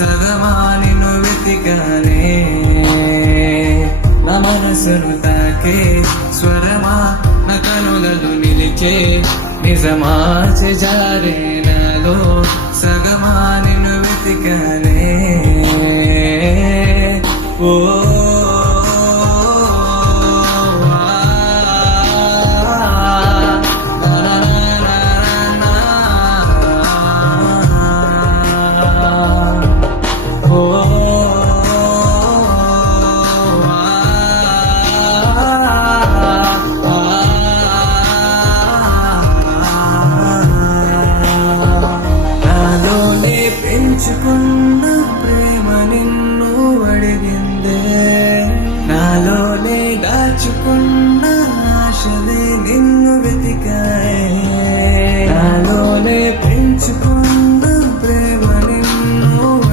సగమా నిన్ను వెతికానే నా మనసును తాకే స్వరమా నా కనులలో నిలిచే నిజమా జారే నాలో సగమా నిన్ను వెతికానే ఓ పెంచుకున్న ప్రేమ నిన్ను అడిగిందే నాలోనే దాచుకున్న